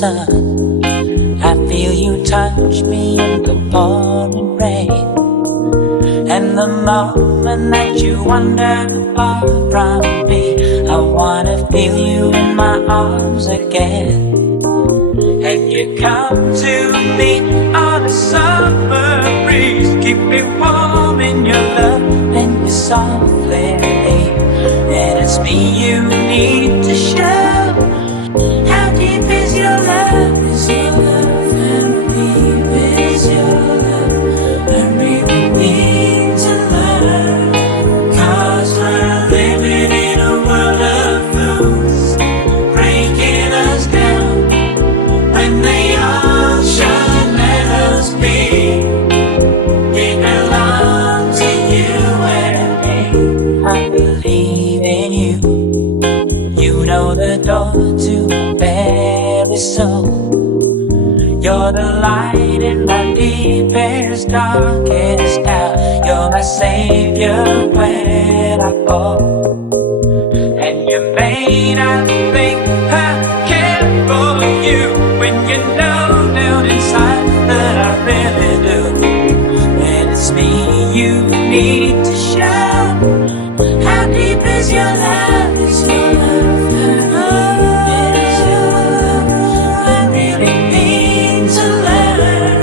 sun. I feel you touch me in the pouring rain, and the moment that you wander far from me, I wanna feel you in my arms again. And you come to me on a summer breeze, keep me warm in your love and you softly leave. And it's me you need to show. How deep is your love? Is your love? How deep is your love? I really need to learn, 'cause we're living in a world of fools, breaking us down when they all should let us be. We belong to you and me. I believe in you. You know the door to my very soul. You're the light in my deepest, darkest hour. You're my savior when I fall. And you may not think I care for you, when you know down inside that I really do. And it's me you need to show. How deep is your love? Is your love? How deep is your love? I really need to learn,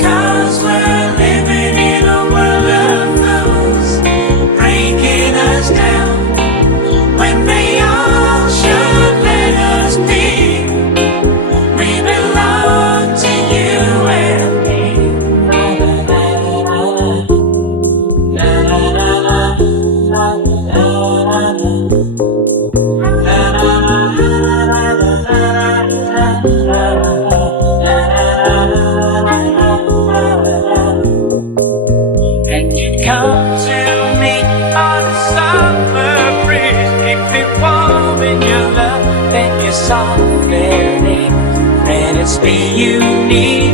'cause we're living in a world of fools, breaking us down when they all should let us be. We belong to you and me. And you come to me on a summer breeze, keep me warm in your love and your soft leave. And it's me you need